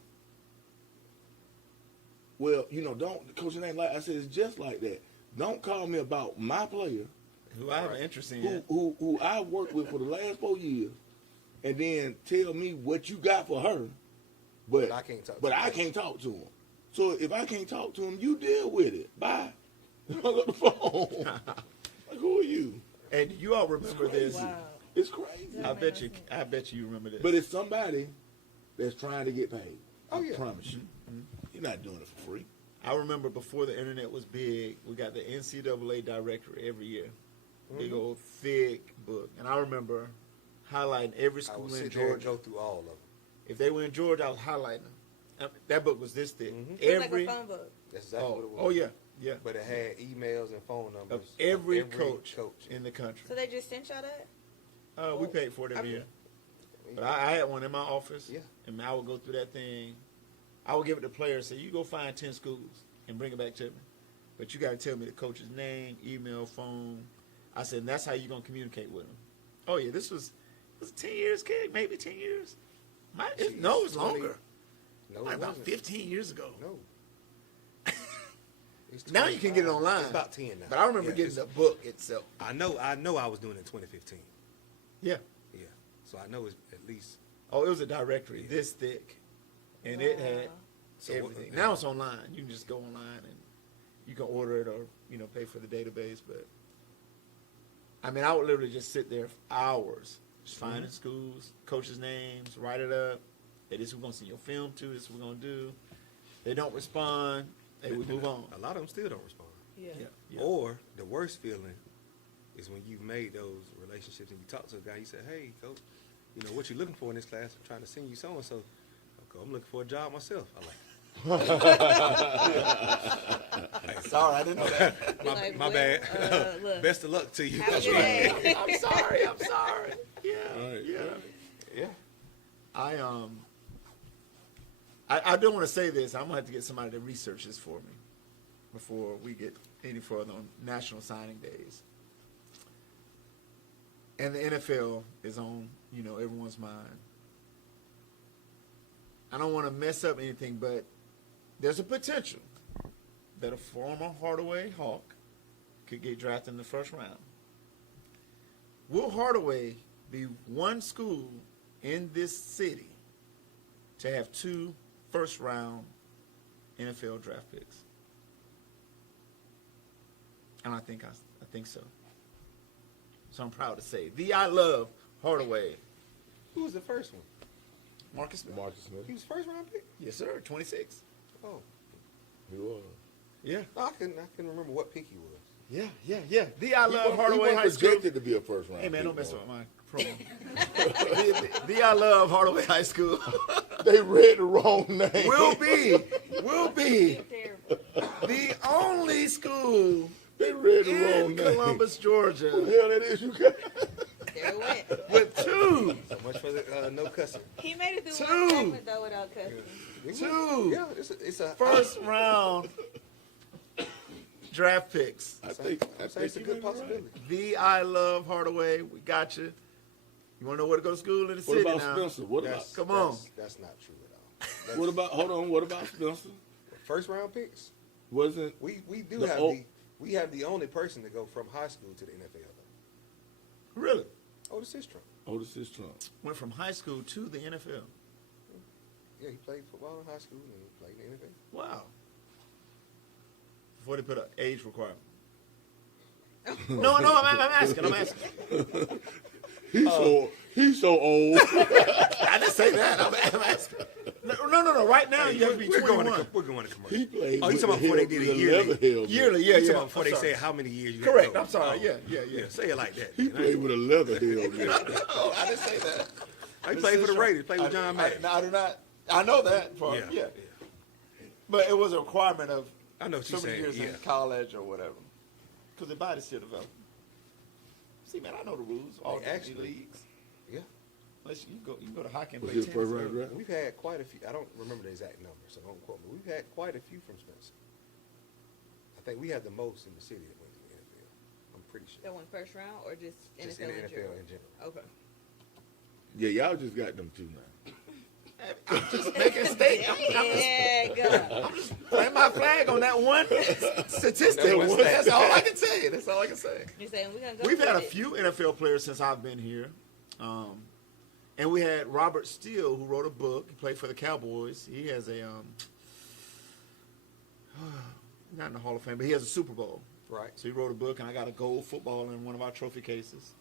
Well, don't the coaching ain't like. I said, it's just like that. Don't call me about my player Who I have an interest in. who I worked with for the last 4 years, and then tell me what you got for her, But I can't talk. I can't talk to him. So if I can't talk to him, you deal with it. Bye. Hung up the phone. Like, who are you? And you all remember this? Wow. It's crazy. That I bet you remember this. But it's somebody that's trying to get paid. Oh, I yeah. promise you. You're not doing it for free. I remember before the internet was big, we got the NCAA directory every year. Big old thick book. And I remember highlighting every I school would in sit there and Georgia. go through all of them. If they were in Georgia, I was highlighting them. That book was this thick. It's like a phone book. That's exactly what it was. Oh yeah, yeah. But it had emails and phone numbers Of every coach in the country. So they just sent y'all that? We paid for it every I mean, year. But I had one in my office. Yeah. And I would go through that thing. I would give it to players. Say, you go find 10 schools and bring it back to me. But you got to tell me the coach's name, email, phone. I said, and that's how you're going to communicate with them. Oh, yeah, this was 10 years, kid, maybe 10 years. No, it was longer. No, Like it about wasn't. 15 years ago. No. It's Now you can get it 25. online. It's about 10 now. But I remember Yeah, getting it's- the book itself. I know I was doing it in 2015. Yeah. Yeah. So I know it's at least. Oh, it was a directory this thick. And it had So everything. what- Now it's online. You can just go online and you can order it or, pay for the database. But, I mean, I would literally just sit there for hours just finding schools, coaches' names, write it up. Hey, this is who we're going to send your film to. This is what we're going to do. They don't respond. They would move on. A lot of them still don't respond. Yeah. Yeah. Or the worst feeling is when you've made those relationships and you talk to a guy, you say, hey, coach, what you looking for in this class? I'm trying to send you so-and-so. Okay, I'm looking for a job myself. I'm like, Sorry, I didn't know that. Like, my well, bad. look. Best of luck to you. Have a good day. I'm sorry. Yeah. Right, Yeah. Yeah. I don't want to say this. I'm going to have to get somebody to research this for me before we get any further on national signing days. And the NFL is on, everyone's mind. I don't want to mess up anything, but there's a potential that a former Hardaway Hawk could get drafted in the first round. Will Hardaway be one school in this city to have 2 first-round NFL draft picks? And I think so. So I'm proud to say, I love Hardaway. Who was the first one? Marcus Smith. Marcus Smith. He was first round pick? Yes, sir. 26. Oh. He was. Yeah. No, I couldn't remember what pick he was. Yeah. I love Hardaway He High was School. projected to be a first round. Hey, man, don't pick, mess though. up my promo. the I love Hardaway High School. They read the wrong name. will be Terrible. the only school They read the in wrong name. Columbus, Georgia, What the hell that is you got? There it went. with 2. So much for the no cussing. He made it through 2. one segment though without cussing. 2 Yeah, it's a first round draft picks. I think it's a you good got it possibility. The I love Hardaway. We got you. You want to know where to go to school in the What city about now? Spencer? What about Come on. That's not true at all. what about? Hold on. What about Spencer? First round picks? Wasn't We do The have o- we have the only person to go from high school to the NFL though. Really? Otis Sistrom. Otis is Trump? Went from high school to the NFL. Yeah, he played football in high school and he played in the NFL. Wow. Before they put an age requirement. No, I'm asking. He's so old. I didn't say that. I'm asking. No. Right now you have to be We're 21. going to commercial. He played. Oh, you with talking about the before they hell- did it the yearly? leather helmet. Yearly, yeah. You talking about before I'm they sorry. say how many years you Correct. had to go. I'm sorry. Oh. Yeah. Yeah, say it like that. He played with a leather helmet. Oh, I didn't say that. He played for the Raiders. Played with John Madden. I do not. I know that part. Yeah. Yeah. But it was a requirement of I know what so you're many saying. years Yeah. in college or whatever. Because the body's still developing. See, man, I know the rules. All Hey, the actually- leagues. Yeah. Unless you can go to hockey and Was play he a tennis. first round draft? We've had quite a few. I don't remember the exact number, so don't quote me. We've had quite a few from Spencer. I think we have the most in the city that went to the NFL. I'm pretty sure. That one first round or just Just NFL in the in NFL general? in general. Okay. Yeah, y'all just got them two now. I'm just making a statement. Yeah, go. I'm just playing my flag on that one statistic. That one stat. That's all I can say. That's all I can say. You're saying we're gonna go. We've had a with it. few NFL players since I've been here. And we had Robert Steele, who wrote a book. He played for the Cowboys. He has a not in the Hall of Fame, but he has a Super Bowl. Right. So he wrote a book, and I got a gold football in one of our trophy cases.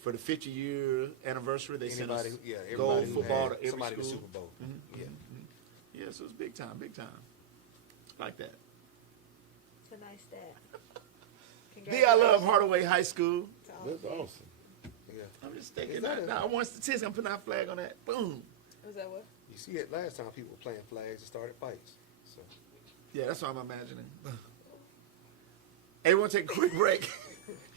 For the 50-year anniversary, they sent us gold football to every somebody school. in the Super Bowl. Mm-hmm. Yeah. Mm-hmm. Yeah, so it's big time, big time. Like that. It's a nice stat. I love Hardaway High School. That's awesome. Yeah. I'm just thinking, I want statistics. I'm putting out a flag on that. Boom. Was that what? You see it last time people were playing flags and started fights. So Yeah, that's what I'm imagining. Hey, we're going to take a quick break.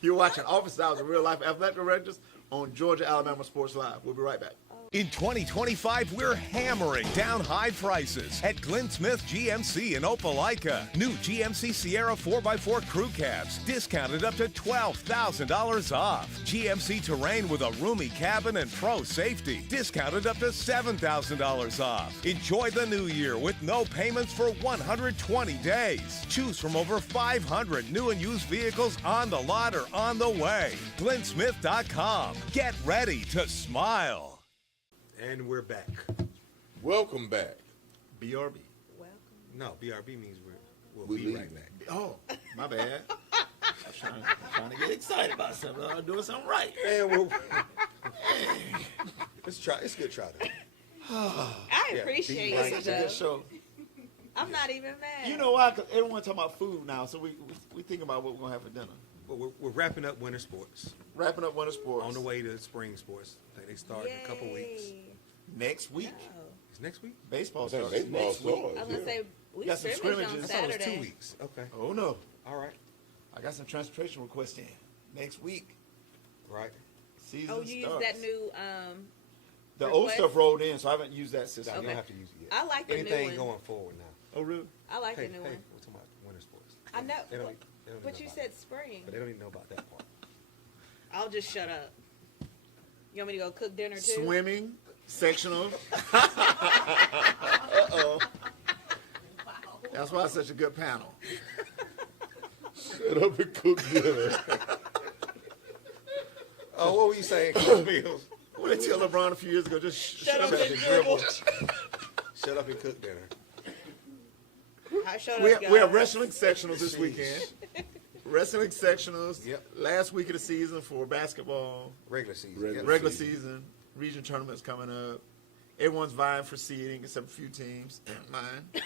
You're watching Office Hours of Real Life Athletic Directors on Georgia Alabama Sports Live. We'll be right back. In 2025, we're hammering down high prices at Glenn Smith GMC in Opelika. New GMC Sierra 4x4 crew cabs, discounted up to $12,000 off. GMC Terrain with a roomy cabin and pro safety, discounted up to $7,000 off. Enjoy the new year with no payments for 120 days. Choose from over 500 new and used vehicles on the lot or on the way. GlennSmith.com. Get ready to smile. and we're back. Welcome back. BRB. Welcome. No, BRB means we'll We be leaving. right back. Oh, my bad. I'm trying to get excited about something. I'm doing something right. And we'll let's try. It's a good try though. I appreciate be you, right Such a though. good show. I'm not even mad. You know why? 'Cause everyone talking about food now, so we think about what we're gonna have for dinner. But we're wrapping up winter sports. Wrapping up winter sports On the way to spring sports. I think they start in a couple weeks. Yay. next week. Oh. It's next week? Baseball I think starts baseball next week. starts. I was gonna say we Got some scrimmage on scrimmages. I thought it was Saturday. 2 weeks. Okay. Oh no, All right. I got some transportation requests in next week. Right. Season Oh, you starts. used that new The old request? stuff rolled in, so I haven't used that No, system. you Okay. don't have to use it yet. I like the new Anything one. going forward now. Oh really? I like hey, the new hey, one. we're talking about winter sports. I know, They don't, they don't even but know you about said it. spring. But they don't even know about that part. I'll just shut up. You want me to go cook dinner too? Swimming sectional. That's why it's such a good panel. Shut up and cook dinner. Oh, what were you saying, Coach Mills? What did I tell LeBron a few years ago? Just Shut up and dribble. Shut up and cook dinner. I showed We up, have guys. wrestling sectionals this Sheesh. weekend. Wrestling sectionals. Yep. Last week of the season for basketball. Regular season. Regular Yep. Regular season. Region tournaments coming up. Everyone's vying for seeding except a few teams. Mine.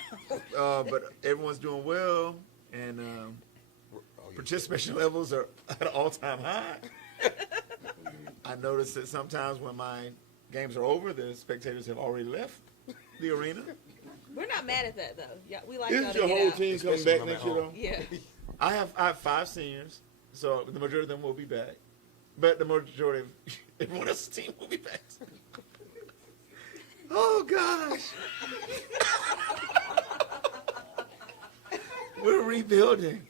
But everyone's doing well. And Oh, yeah. participation levels are at an all-time high. I noticed that sometimes when my games are over, the spectators have already left the arena. We're not mad at that though. Yeah, we like y'all Isn't to your get whole out. team coming Especially back when I'm next at year, home. though? Yeah. I have 5 seniors, so the majority of them will be back. But the majority of everyone else's team will be back. Oh gosh. We're rebuilding.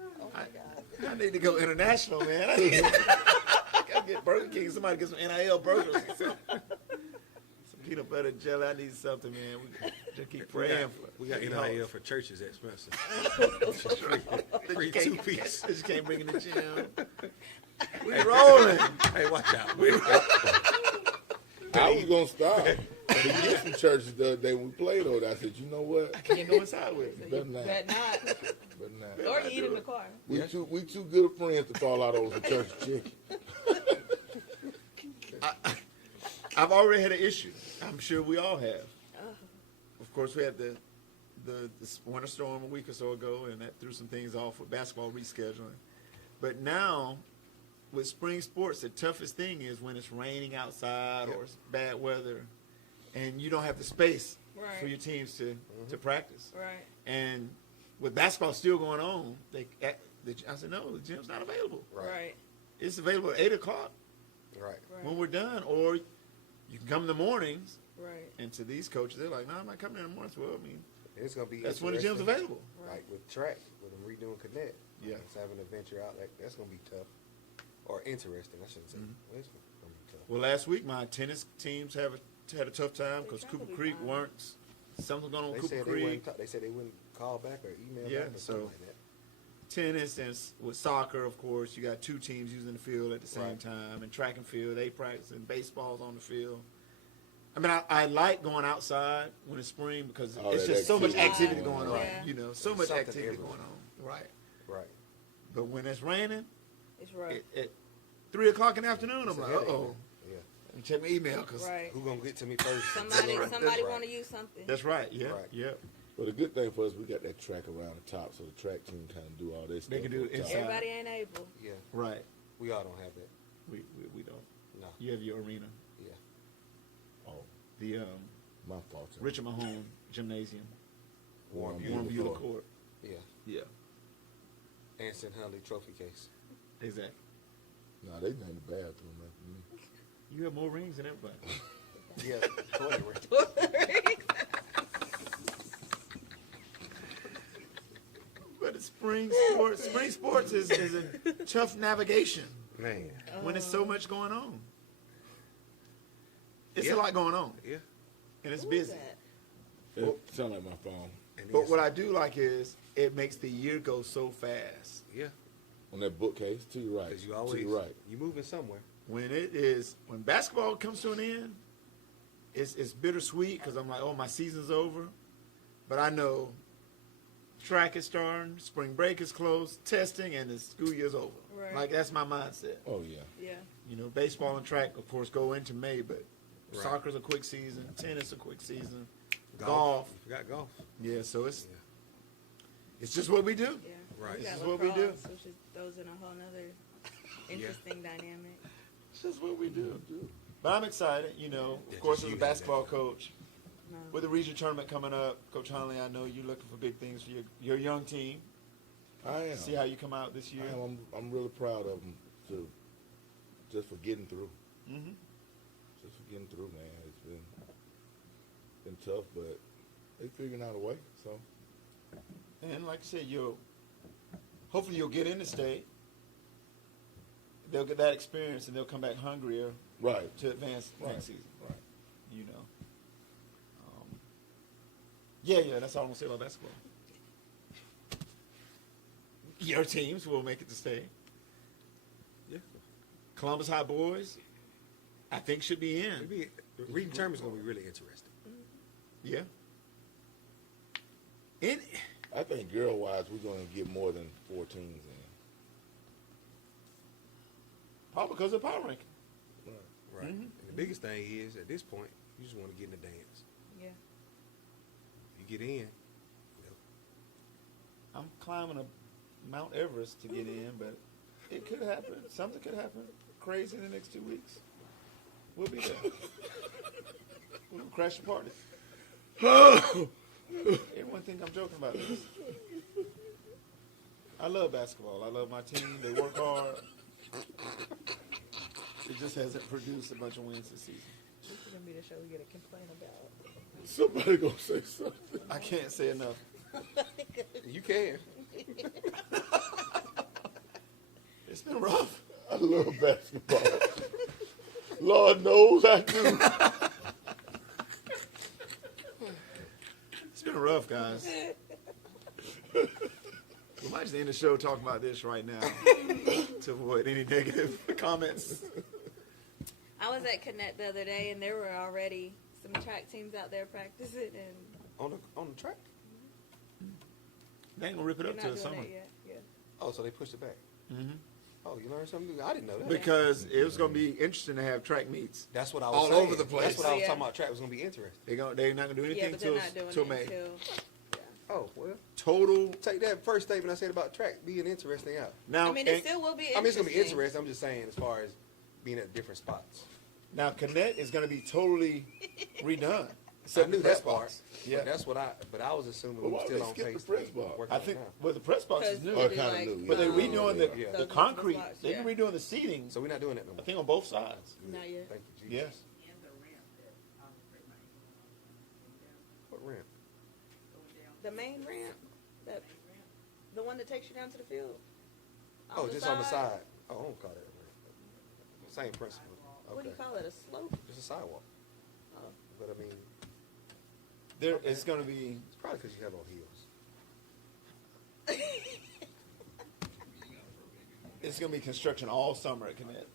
Oh my God. I need to go international, man. I gotta get Burger King. Somebody get some NIL burgers. Some peanut butter jelly. I need something, man. We just keep praying for it. We got Keep NIL hoping. for churches at Spencer. Free You can't- 2-piece. Just can't bring in the gym. We rolling. Hey, watch out. I was going to stop to get some churches the other day when we played over there. I said, you know what? I can't go inside with me. Better not. Bet not. Better not. Or you eat in the car. We too good of friends to fall out over some church chicken. I've already had an issue. I'm sure we all have. Oh. Of course, we had the winter storm a week or so ago, and that threw some things off with basketball rescheduling. But now, with spring sports, the toughest thing is when it's raining outside or it's bad weather, and you don't have the space for Right. your teams to practice. Right. And with basketball still going on, I said, no, the gym's not available. Right. It's available at 8 o'clock Right. Right. when we're done, or you can come in the mornings. Right. And to these coaches, they're like, no, I'm not coming in the mornings. Well, I mean, It's gonna be. that's when the gym's interesting. available. Like with track, with them redoing Connect. Yeah. It's having a venture out. Like that's gonna be tough, or interesting. I shouldn't say. Well, it's gonna be tough. Well, last week, my tennis teams had a tough time because They Cooper probably Creek fine. weren't. Something going on They with said Cooper they Creek. wouldn't. They said they wouldn't call back or email Yeah, back or something so- like that. tennis and with soccer, of course, you got 2 teams using the field at the same time. And track and field, they practice, and baseball's on the field. I mean, I like going outside when it's spring because it's just so much activity going on. Yeah. You know, so much Something activity everywhere. going on. Right. Right. But when it's raining, It's rough. at 3 o'clock in the afternoon, I'm It's a like, headache, uh-oh. man. Yeah. Let me check my email because Right. Who gonna get to me first? Somebody That's somebody right. want to use something. that's right. Yeah. Right. Yeah. But the good thing for us, we got that track around the top, so the track team kind of do all this They stuff. can do up it top. inside. Everybody ain't able. Yeah. Right. We all don't have that. We don't. No. You have your arena. Yeah. Oh, The my fault. John. Richard Mahone Gymnasium. Warm Warm Beulah Beulah Court. Court. Yeah. Yeah. Anson Hunley trophy case. Exactly. Nah, they in the bathroom, man. You have more rings than everybody. Yeah. Toilet ring. But it's spring sports is a tough navigation Man. when there's so much going on. It's Yeah. a lot going on, Yeah. and it's Who is busy. that? It sound like my phone. And But what I do like is it makes the year go so fast. Yeah. On that bookcase, to your right. Because you to always your right. you moving somewhere. When basketball comes to an end, it's bittersweet because I'm like, oh, my season's over. But I know track is starting, spring break is close, testing, and the school year's over. Right. Like, that's my mindset. Oh yeah. Yeah. You know, baseball and track, of course, go into May, but Right. soccer's a quick season, tennis a quick season, golf. You forgot golf. Yeah, so it's Yeah. it's just what we do. Yeah. Right. We This got is what we do. lacrosse, which throws in a whole nother interesting dynamic. It's just what we do. But I'm excited, you know. Yeah, Of course, just as a you basketball and that. coach, No. with the region tournament coming up, Coach Hunley, I know you're looking for big things for your young team. I am. See how you come out this year. I'm really proud of them just for getting through. Mm-hmm. Just for getting through, man. It's been tough, but they figuring out a way. So And like I said, hopefully you'll get in the state. They'll get that experience and they'll come back hungrier right. to advance Right. next season. Right. You know. Yeah, that's all I'm gonna say about basketball. Your teams will make it to state. Yeah. Columbus High boys, I think should be in. The region tournament is gonna be really interesting. Yeah. I think girl-wise, we're going to get more than 4 teams in. Probably because of power ranking. Right. Mhm. And the biggest thing is at this point, you just want to get in the dance. Yeah. You get in. I'm climbing a Mount Everest to get in, but it could happen. Something could happen crazy in the next 2 weeks. We'll be there. We'll crash the party. Everyone think I'm joking about this. I love basketball. I love my team. They work hard. It just hasn't produced a bunch of wins this season. This is gonna be the show we get a complaint about. Somebody going to say something. I can't say enough. You can. It's been rough. I love basketball. Lord knows I do. It's been rough, guys. We might just end the show talking about this right now to avoid any negative comments. I was at Connect the other day, and there were already some track teams out there practicing, and On the track? They ain't gonna rip it they're up not till doing summer. that yet. Yeah. Oh, so they pushed it back. Mm-hmm. Oh, you learned something new? I didn't know that. Because it was gonna be interesting to have track meets. That's what I was all saying. over the place. That's what I was Yeah. talking about. Track was gonna be interesting. They're not gonna do Yeah, anything but they're not doing till it May. until. Oh well, Total. take that first statement I said about track being interesting out. Now, I mean, it still will be. I mean, it's gonna be interesting. interesting. I'm just saying, as far as being at different spots. now Connect is gonna be totally redone. I knew that part. Yeah. But that's what But I was assuming But we why were still they on skip the pace. press to box? work I on it think now. well the press box is Because new, Oh, they kinda like, new, but they're yeah. redoing the Yeah. the Those concrete. boxes, They're yeah. redoing the seating. So we're not doing that no I more. think on both sides. Not yet. Thank you, Jesus. Yes. What ramp? The main ramp, the one that takes you down to the field. Oh, just on the side. Oh, I don't call that a ramp. Same principle. What do you call it? A slope? Just a sidewalk. Oh. But I mean, It's gonna be. it's probably because you have on heels. it's going to be construction all summer at Connect.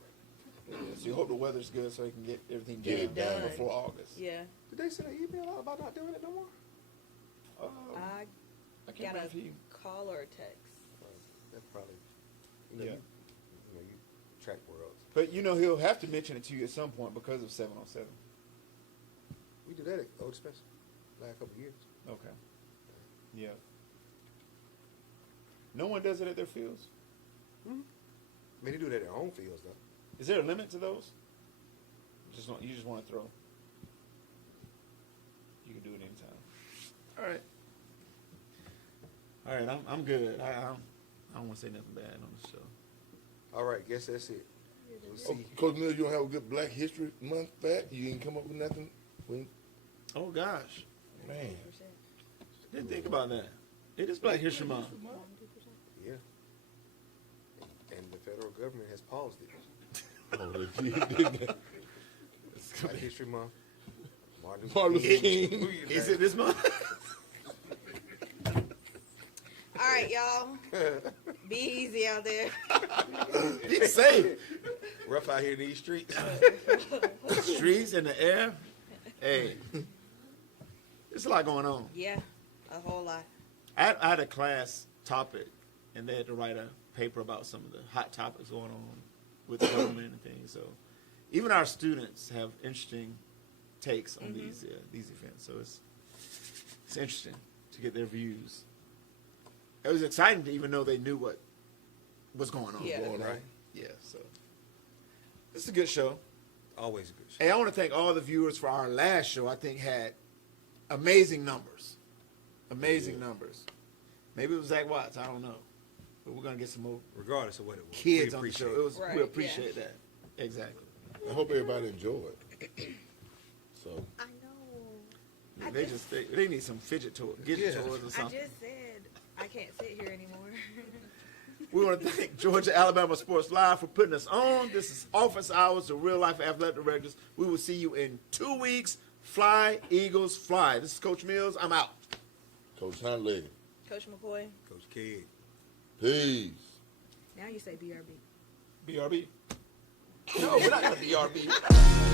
Yeah, so you hope the weather's good so you can get everything Get it done done. before August. Yeah. Did they send an email out about not doing it no more? I I can't got remember a if you. call or a text. That's probably. Yeah. You track worlds. But he'll have to mention it to you at some point because of 7-on-7. We did that at Old Spencer last couple of years. Okay. Yeah. No one does it at their fields. I mean, they do that at their own fields though. Is there a limit to those? You just want to throw. You can do it anytime. All right. I'm good. I don't want to say nothing bad on the show. All right, guess that's it. We'll Oh, see. Coach Mills, you don't have a good Black History Month fact? You didn't come up with nothing? Oh gosh, Man. didn't think about that. It is Black History Month. Yeah. And the federal government has paused it. Oh, you didn't. Black History Month. Martin Martin Luther Luther King. King. Is it this month? All right, y'all. Be easy out there. Be safe. Rough out here in these streets. Streets in the air. Hey, there's a lot going on. Yeah, a whole lot. I had a class topic, and they had to write a paper about some of the hot topics going on with the government and things. So even our students have interesting takes on these events. So it's interesting to get their views. It was exciting to even know they knew what was going on. Yeah. Going on. Right. Yeah. So this is a good show. Always a good show. Hey, I want to thank all the viewers for our last show. I think had amazing numbers. Amazing numbers. Maybe it was Zach Watts. I don't know. But we're going to get some more Regardless of what it was. kids we on the show. appreciate It was, Right, we appreciate that. Exactly. I hope everybody enjoyed. So, I know. They need some fidget toys, toys or I something. just said I can't sit here anymore. We want to thank Georgia Alabama Sports Live for putting us on. This is Office Hours of Real Life Athletic Directors. We will see you in 2 weeks. Fly, Eagles, fly. This is Coach Mills. I'm out. Coach Hunley, Coach McCoy, Coach Keg. peace. now you say BRB. BRB. No, we're not going to BRB.